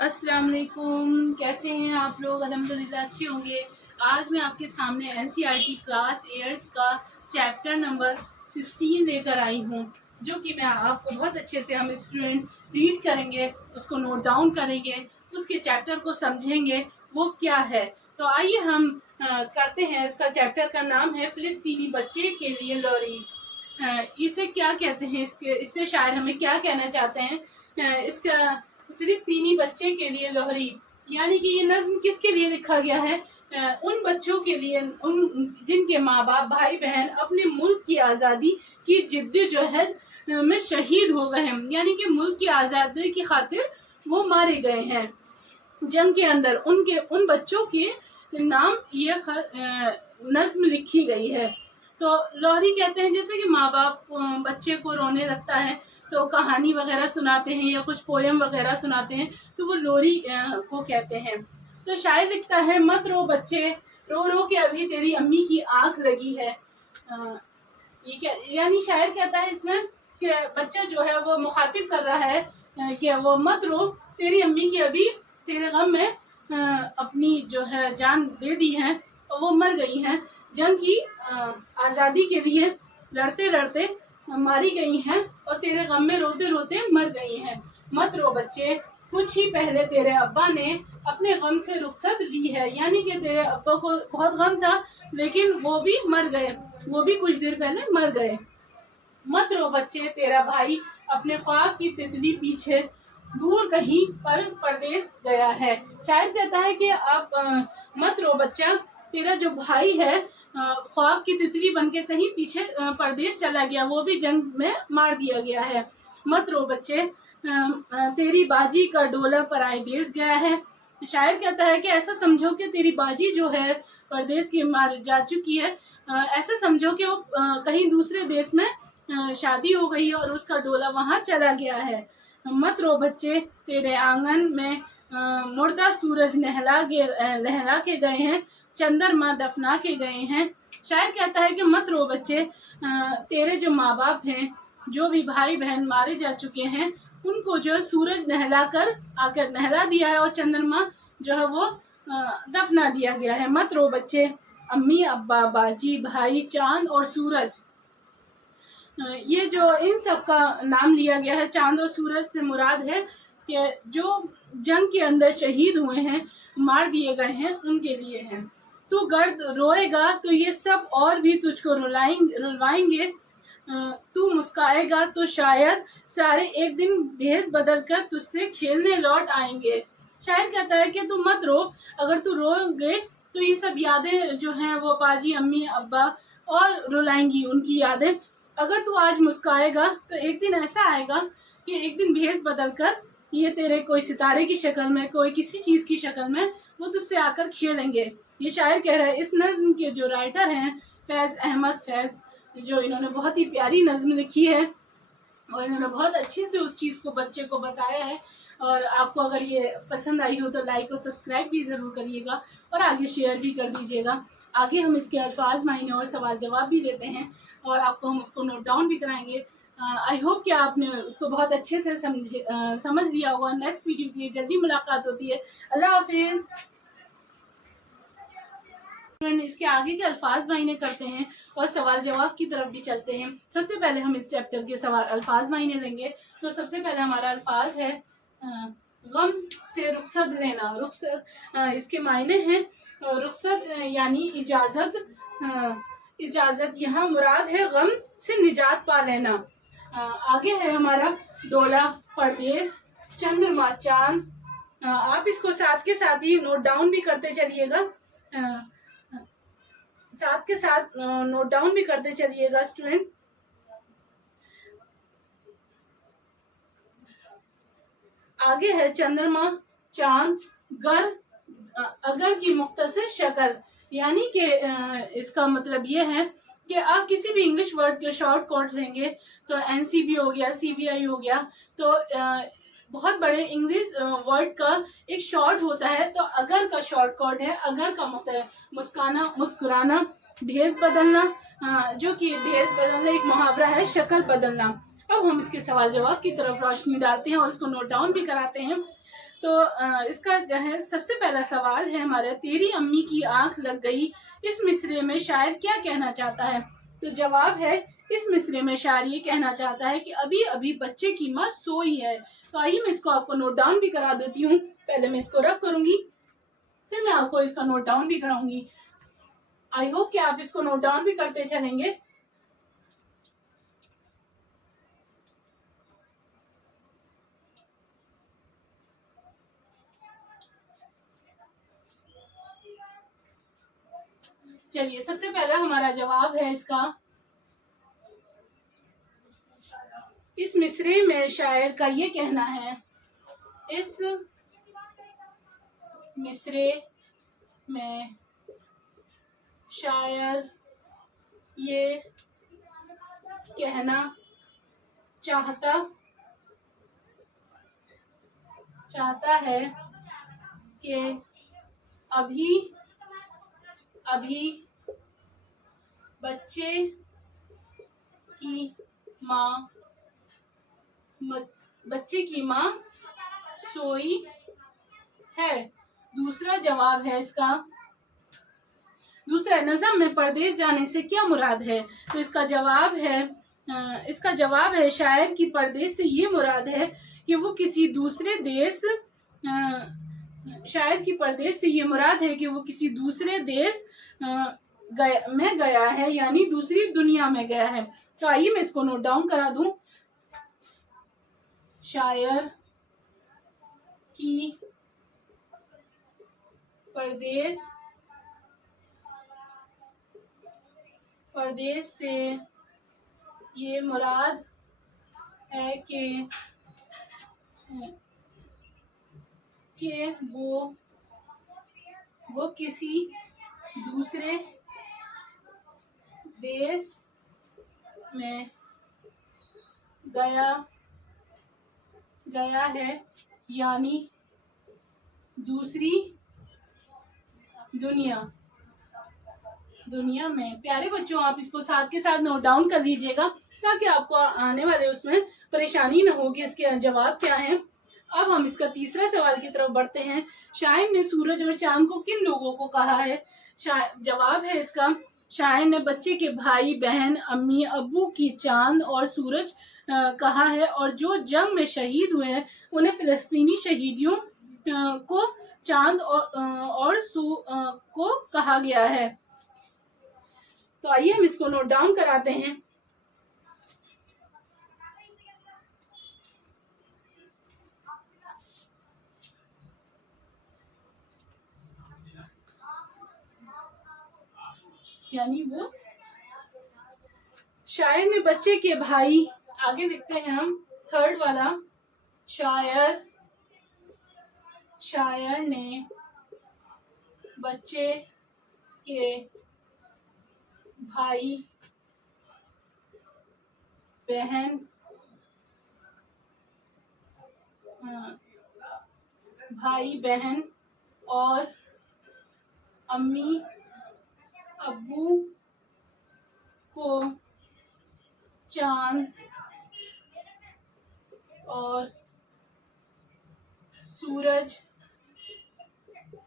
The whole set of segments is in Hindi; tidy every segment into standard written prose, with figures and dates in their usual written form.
अस्सलाम वालेकुम। कैसे हैं आप लोग? अल्हम्दुलिल्लाह अच्छे होंगे। आज मैं आपके सामने एनसीईआरटी क्लास 8 का चैप्टर नंबर 16 लेकर आई हूँ, जो कि मैं आपको बहुत अच्छे से हम स्टूडेंट रीड करेंगे, उसको नोट डाउन करेंगे, उसके चैप्टर को समझेंगे वो क्या है। तो आइए हम करते हैं। इसका चैप्टर का नाम है फ़िलिस्तीनी बच्चे के लिए लोरी। इसे क्या कहते हैं, इससे शायर हमें क्या कहना चाहते हैं? इसका फ़िलिस्तीनी बच्चे के लिए लोहरी, यानी कि ये नज्म किसके लिए लिखा गया है? उन बच्चों के लिए, उन जिनके माँ बाप भाई बहन अपने मुल्क की आज़ादी की जिद्दोजहद में शहीद हो गए हैं, यानी कि मुल्क की आज़ादी की खातिर वो मारे गए हैं जंग के अंदर। उन बच्चों के नाम ये नज्म लिखी गई है। तो लोहरी कहते हैं, जैसे कि माँ बाप बच्चे को रोने लगता है तो कहानी वगैरह सुनाते हैं या कुछ पोयम वगैरह सुनाते हैं, तो वो लोरी को कहते हैं। तो शायर लिखता है, मत रो बच्चे, रो रो के अभी तेरी अम्मी की आंख लगी है। ये क्या, यानी शायर कहता है इसमें कि बच्चा जो है वो मुखातिब कर रहा है कि वो मत रो, तेरी अम्मी की अभी तेरे गम में अपनी जो है जान दे दी है और वो मर गई हैं, जंग की आज़ादी के लिए लड़ते लड़ते मारी गई हैं और तेरे गम में रोते रोते मर गई हैं। मत रो बच्चे, कुछ ही पहले तेरे अब्बा ने अपने गम से रुखसत ली है, यानी कि तेरे अब्बा को बहुत गम था लेकिन वो भी मर गए, वो भी कुछ देर पहले मर गए। मत रो बच्चे, तेरा भाई अपने ख्वाब की तितली पीछे दूर कहीं पर परदेश गया है। शायद कहता है कि आप मत रो बच्चा, तेरा जो भाई है ख्वाब की तितली बनके कहीं पीछे परदेश चला गया, वो भी जंग में मार दिया गया है। मत रो बच्चे, तेरी बाजी का डोला पराए देश गया है। शायर कहता है कि ऐसा समझो कि तेरी बाजी जो है परदेश की मार जा चुकी है, ऐसा समझो कि वो कहीं दूसरे देश में शादी हो गई और उसका डोला वहाँ चला गया है। मत रो बच्चे, तेरे आंगन में मुर्दा सूरज लहरा के गए हैं, चंद्रमा दफना के गए हैं। शायर कहता है कि मत रो बच्चे, तेरे जो माँ बाप हैं, जो भी भाई बहन मारे जा चुके हैं, उनको जो सूरज नहला दिया है और चंद्रमा जो है वो दफना दिया गया है। मत रो बच्चे, अम्मी अब्बा बाजी भाई चांद और सूरज, ये जो इन सब का नाम लिया गया है, चांद और सूरज से मुराद है कि जो जंग के अंदर शहीद हुए हैं, मार दिए गए हैं, उनके लिए हैं। तू गर्द रोएगा तो ये सब और भी तुझको रुलवाएंगे, तू मुस्काएगा तो शायद सारे एक दिन भेस बदल कर तुझसे खेलने लौट आएंगे। शायर कहता है कि तू मत रो, अगर तू रोगे तो ये सब यादें जो हैं वो बाजी अम्मी अब्बा और रुलाएंगी, उनकी यादें। अगर तू आज मुस्काएगा तो एक दिन ऐसा आएगा कि एक दिन भेस बदल कर ये तेरे कोई सितारे की शक्ल में, कोई किसी चीज़ की शक्ल में वो तुझसे आकर खेलेंगे। ये शायर कह रहा है। इस नज़्म के जो राइटर हैं फैज़ अहमद फैज़, जो इन्होंने बहुत ही प्यारी नज़्म लिखी है और इन्होंने बहुत अच्छे से उस चीज़ को बच्चे को बताया है। और आपको अगर ये पसंद आई हो तो लाइक और सब्सक्राइब भी ज़रूर करिएगा और आगे शेयर भी कर दीजिएगा। आगे हम इसके अल्फाज मायने और सवाल जवाब भी लेते हैं और आपको हम उसको नोट डाउन भी कराएंगे। आई होप कि आपने उसको बहुत अच्छे से समझ लिया होगा। नेक्स्ट वीडियो के लिए जल्दी मुलाकात होती है। अल्लाह हाफिज़। इसके आगे के अल्फाज मायने करते हैं और सवाल जवाब की तरफ भी चलते हैं। सबसे पहले हम इस चैप्टर के अल्फाज मायने लेंगे। तो सबसे पहले हमारा अल्फाज है गम से रुखसत लेना। रुखसत, इसके मायने हैं रुखसत यानी इजाज़त। इजाज़त यहाँ मुराद है गम से निजात पा लेना। आगे है हमारा डोला परदेश, चंद्रमा चांद। आप इसको साथ के साथ ही नोट डाउन भी करते चलिएगा, साथ के साथ नोट डाउन भी करते चलिएगा स्टूडेंट। आगे है चंद्रमा चांद अगर की मुख्तसर शक्ल, यानी कि इसका मतलब ये है कि आप किसी भी इंग्लिश वर्ड के शॉर्ट कोड लेंगे तो एनसीबी हो गया, सीबीआई हो गया, तो बहुत बड़े इंग्लिश वर्ड का एक शॉर्ट होता है। तो अगर का शॉर्ट कोड है, अगर का मतलब मुस्कुराना, भेस बदलना, जो कि भेस बदलना एक मुहावरा है, शक्ल बदलना। अब हम इसके सवाल जवाब की तरफ रोशनी डालते हैं और इसको नोट डाउन भी कराते हैं। तो इसका जो है सबसे पहला सवाल है हमारा, तेरी अम्मी की आंख लग गई, इस मिसरे में शायर क्या कहना चाहता है? तो जवाब है, इस मिसरे में शायर ये कहना चाहता है कि अभी अभी बच्चे की माँ सोई है। तो आइए मैं इसको आपको नोट डाउन भी करा देती हूँ। पहले मैं इसको रब करूंगी, फिर मैं आपको इसका नोट डाउन भी कराऊंगी। आई होप कि आप इसको नोट डाउन भी करते चलेंगे। चलिए, सबसे पहला हमारा जवाब है इसका, इस मिसरे में शायर का ये कहना है, इस मिसरे में शायर ये कहना चाहता है कि अभी अभी बच्चे की माँ सोई है। दूसरा जवाब है इसका, दूसरा, नज़म में परदेश जाने से क्या मुराद है? तो इसका जवाब है शायर की परदेश से ये मुराद है कि वो किसी दूसरे देश शायर की परदेश से ये मुराद है कि वो किसी दूसरे देश में गया है, यानी दूसरी दुनिया में गया है। तो आइए मैं इसको नोट डाउन करा दूं। शायर की परदेश से ये मुराद है कि वो किसी दूसरे देश में गया है, यानी दूसरी दुनिया में। प्यारे बच्चों, आप इसको साथ के साथ नोट डाउन कर लीजिएगा ताकि आपको आने वाले उसमें परेशानी न हो कि इसके जवाब क्या है। अब हम इसका तीसरा सवाल की तरफ बढ़ते हैं। शायर ने सूरज और चांद को किन लोगों को कहा है? जवाब है इसका, शायर ने बच्चे के भाई बहन, अम्मी अब्बू की चांद और सूरज कहा है, और जो जंग में शहीद हुए हैं उन्हें फिलिस्तीनी शहीदियों को चांद और को कहा गया है। तो आइए हम इसको नोट डाउन कराते हैं। यानी वो शायर ने बच्चे के भाई, आगे लिखते हैं हम थर्ड वाला, शायर ने बच्चे के भाई बहन और अम्मी अब्बू को चांद और सूरज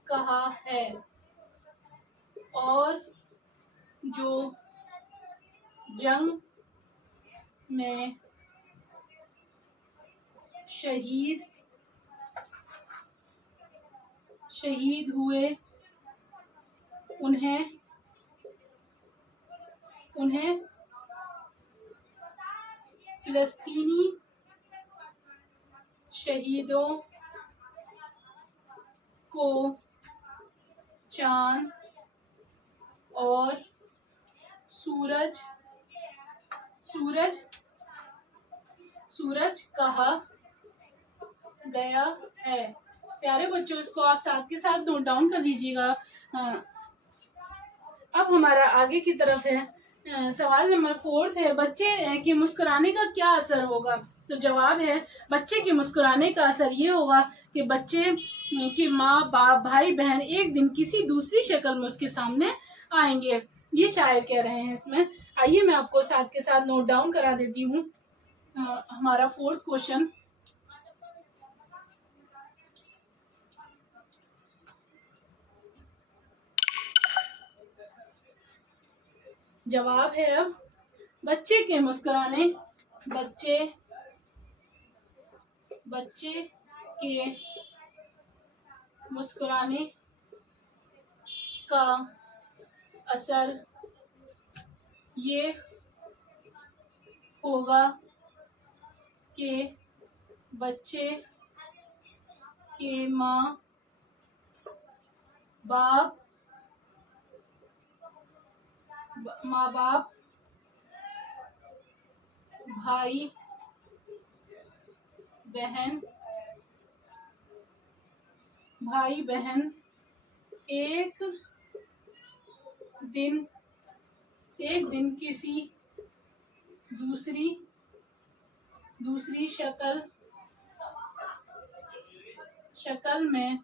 कहा है, और जो जंग में शहीद हुए उन्हें फिलिस्तीनी शहीदों को चांद और सूरज कहा गया है। प्यारे बच्चों, इसको आप साथ के साथ नोट डाउन कर लीजिएगा। अब हमारा आगे की तरफ है सवाल नंबर 4 है, बच्चे के मुस्कुराने का क्या असर होगा? तो जवाब है, बच्चे के मुस्कुराने का असर ये होगा कि बच्चे की माँ बाप भाई बहन एक दिन किसी दूसरी शक्ल में उसके सामने आएंगे, ये शायर कह रहे हैं इसमें। आइए मैं आपको साथ के साथ नोट डाउन करा देती हूँ। हमारा 4th क्वेश्चन, जवाब है अब बच्चे के मुस्कुराने, बच्चे के मुस्कुराने का असर ये होगा कि बच्चे के माँ बाप भाई बहन एक दिन किसी दूसरी शक्ल में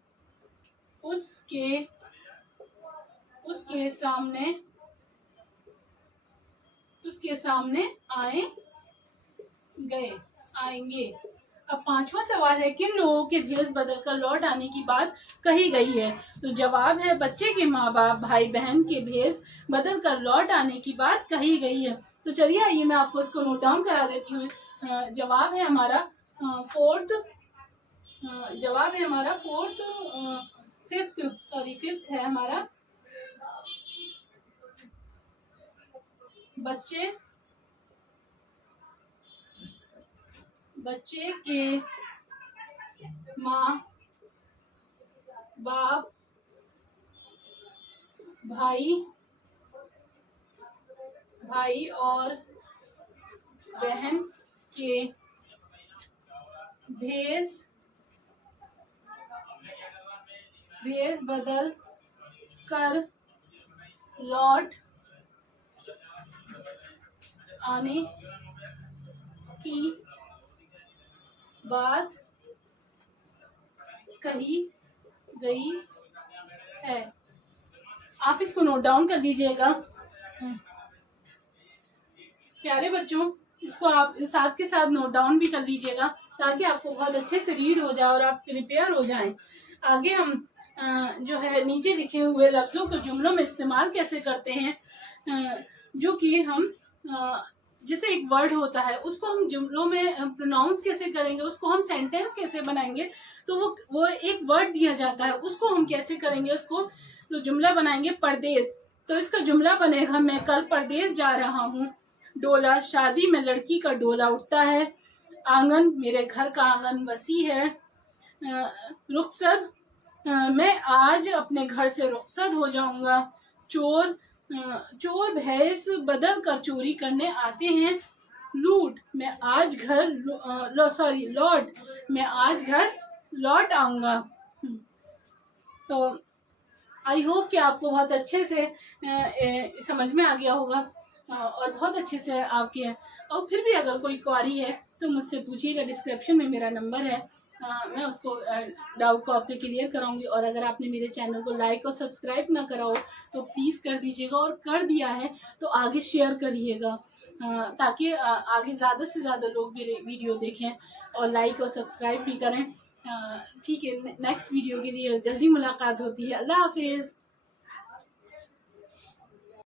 उसके सामने आएंगे। अब पांचवा सवाल है, किन लोगों के भेष बदलकर लौट आने की बात कही गई है? तो जवाब है बच्चे के माँ बाप भाई बहन के भेष बदलकर लौट आने की बात कही गई है। तो चलिए आइए मैं आपको इसको नोट डाउन करा देती हूँ। जवाब है हमारा फिफ्थ है हमारा। बच्चे के माँ बाप भाई और बहन के भेष बदल कर लौट आने की बात कही गई है। आप इसको नोट डाउन कर लीजिएगा। प्यारे बच्चों, इसको आप साथ के साथ नोट डाउन भी कर लीजिएगा ताकि आपको बहुत अच्छे से रीड हो जाए और आप प्रिपेयर हो जाएं। आगे हम जो है नीचे लिखे हुए लफ्ज़ों को जुमलों में इस्तेमाल कैसे करते हैं, जो कि हम जैसे एक वर्ड होता है उसको हम जुमलों में प्रोनाउंस कैसे करेंगे, उसको हम सेंटेंस कैसे बनाएंगे। तो वो एक वर्ड दिया जाता है, उसको हम कैसे करेंगे उसको। तो जुमला बनाएंगे परदेस। तो इसका जुमला बनेगा, मैं कल परदेस जा रहा हूँ। डोला, शादी में लड़की का डोला उठता है। आंगन, मेरे घर का आंगन वसी है। रुखसत, मैं आज अपने घर से रुखसत हो जाऊंगा। चोर भैंस बदल कर चोरी करने आते हैं। लूट, मैं आज घर लौट आऊंगा। तो आई होप कि आपको बहुत अच्छे से समझ में आ गया होगा और बहुत अच्छे से आपके। और फिर भी अगर कोई क्वेरी है तो मुझसे पूछिएगा, डिस्क्रिप्शन में मेरा नंबर है। मैं उसको डाउट को आपके क्लियर कराऊंगी। और अगर आपने मेरे चैनल को लाइक और सब्सक्राइब ना करा हो तो प्लीज़ कर दीजिएगा, और कर दिया है तो आगे शेयर करिएगा ताकि आगे ज़्यादा से ज़्यादा लोग मेरे वीडियो देखें और लाइक और सब्सक्राइब भी करें। ठीक है, नेक्स्ट वीडियो के लिए जल्दी मुलाकात होती है। अल्लाह हाफिज़।